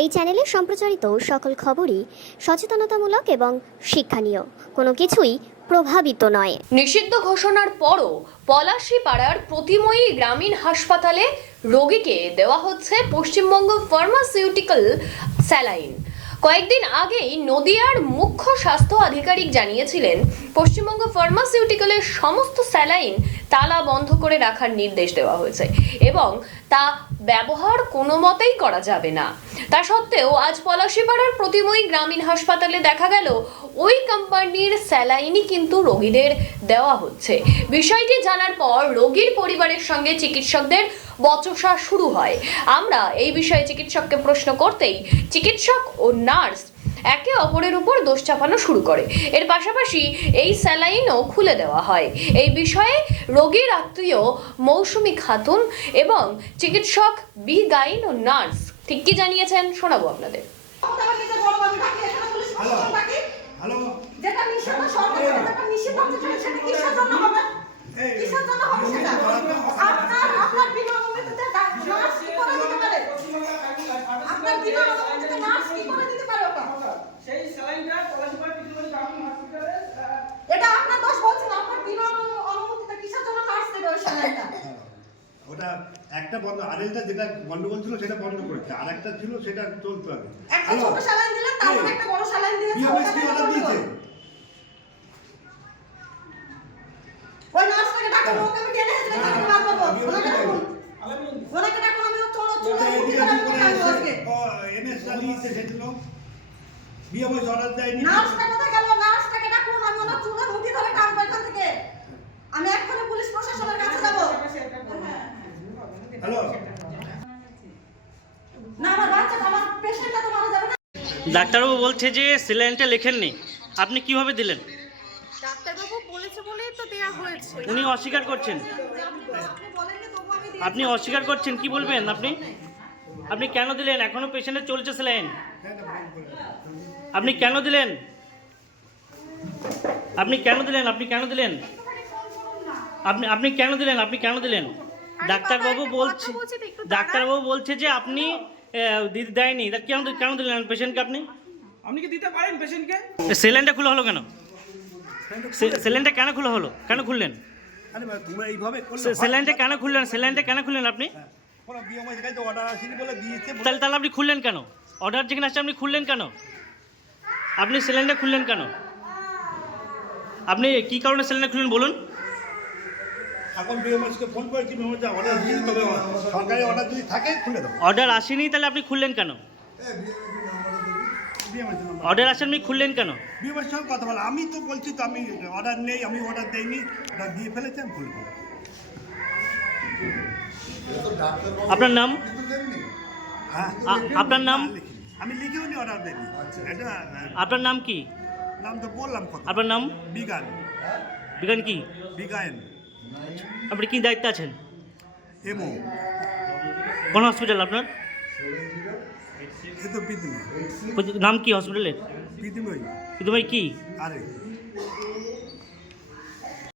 এই চ্যানেলে সম্প্রচারিত সকল খবরই সচেতনতামূলক এবং শিক্ষণীয়, কোনো কিছুই প্রভাবিত নয়। নিষিদ্ধ ঘোষণার পরও পলাশীপাড়ার প্রতিময়ী গ্রামীণ হাসপাতালে রোগীকে দেওয়া হচ্ছে পশ্চিমবঙ্গ ফার্মাসিউটিক্যাল স্যালাইন। কয়েকদিন আগেই নদিয়ার মুখ্য স্বাস্থ্য আধিকারিক জানিয়েছিলেন পশ্চিমবঙ্গ ফার্মাসিউটিক্যালের সমস্ত স্যালাইন তালা বন্ধ করে রাখার নির্দেশ দেওয়া হয়েছে এবং তা ব্যবহার কোনো মতেই করা যাবে না। তা সত্ত্বেও আজ পলাশীপাড়ার প্রতিময়ী গ্রামীণ হাসপাতালে দেখা গেল ওই কোম্পানির স্যালাইনই কিন্তু রোগীদের দেওয়া হচ্ছে। বিষয়টি জানার পর রোগীর পরিবারের সঙ্গে চিকিৎসকদের বচসা শুরু হয়। আমরা এই বিষয়ে চিকিৎসককে প্রশ্ন করতেই চিকিৎসক ও নার্স একে অপরের উপর দোষ চাপানো শুরু করে। এর পাশাপাশি এই স্যালাইনও খুলে দেওয়া হয়। এই বিষয়ে রোগীর আত্মীয় মৌসুমী খাতুন এবং চিকিৎসক বি গাইন ও নার্স ঠিক কি জানিয়েছেন শোনাবো আপনাদের। ওটা একটা বন্ধ, আরেকটা যেটা গন্ডগোল ছিল সেটা বন্ধ করেছে, আর একটা ছিল সেটা চলতে হবে। একটা ছোট স্যালাইন দিলেন, তারপর একটা বড় স্যালাইন দিয়েছে। অর্ডার দিয়েছে। ওই নার্সটাকে ডাকুন, ওকে আমি টেনে হেঁচড়ে তাকে মারবো। ওনাকে ডাকুন, ওনাকে ডাকুন। আমি চলো আজকে ও এনএস চালিয়েছে সেগুলো বিএমএস অর্ডার দেয়নি। নার্সটা কোথায় গেল? নার্সটাকে ডাকুন, আমি ওনার চুলের মুঠি ধরে টানবো এখান থেকে। আমি এক্ষুনি পুলিশ প্রশাসনের কাছে যাব। হ্যালো, না আমার বাচ্চাটা, আমার পেশেন্টটা তো মারা যাবে না। ডাক্তারবাবু বলছে যে স্যালাইনটা লেখেননি, আপনি কিভাবে দিলেন? ডাক্তারবাবু বলেছে বলেই তো দেয়া হয়েছে। উনি অস্বীকার করছেন, আপনি বলেননি তবু আমি দিই। আপনি অস্বীকার করছেন, কি বলবেন আপনি? আপনি কেন দিলেন? এখনো পেশেন্টের চলছে স্যালাইন, আপনি কেন দিলেন? আপনি কেন দিলেন? আপনি কেন দিলেন? আপনি কেন দিলেন? আপনি কেন দিলেন? ডাক্তারবাবু বলছে যে আপনি দেয়নি, তা কেন দিলেন পেশেন্টকে? আপনি কি দিতে পারেন পেশেন্টকে? স্যালাইনটা খোলা হলো কেন? স্যালাইনটা কেন খোলা হলো? কেন খুললেন? আরে ভাই তোমরা এইভাবে করলে স্যালাইনটা কেন খুললেন? স্যালাইনটা কেন খুললেন আপনি? কোন বিএমএস কাছে অর্ডার আসেনি বলে দিয়েছে। তাহলে আপনি খুললেন কেন? অর্ডার যেখানে আসছে আপনি খুললেন কেন? আপনি স্যালাইনটা খুললেন কেন? আপনি কি কারণে স্যালাইনটা খুললেন বলুন? এখন বিএমএসকে ফোন করেছি, বিএমএস অর্ডার দিয়ে তবে সরকারি অর্ডার যদি থাকে খুলে দাও। অর্ডার আসেনি, তাহলে আপনি খুললেন কেন? অর্ডার আসেনি, খুললেন কেন? বিএমএস সঙ্গে কথা বলা, আমি তো বলছি তো আমি অর্ডার নেই, আমি অর্ডার দেইনি, অর্ডার দিয়ে ফেলেছি, আমি খুলবো। আপনার নাম? হ্যাঁ, আপনার নাম? আমি লিখেও নি, অর্ডার দেইনি। এটা আপনার নাম কি? নাম তো বললাম কত। আপনার নাম? বিজ্ঞান। বিজ্ঞান কি? বিজ্ঞান। আপনি কি দায়িত্বে আছেন? এমও। কোন হসপিটাল আপনার? এ তো পৃথিবী। নাম কি হসপিটালের? পৃথিবী। তুমি কি? আরে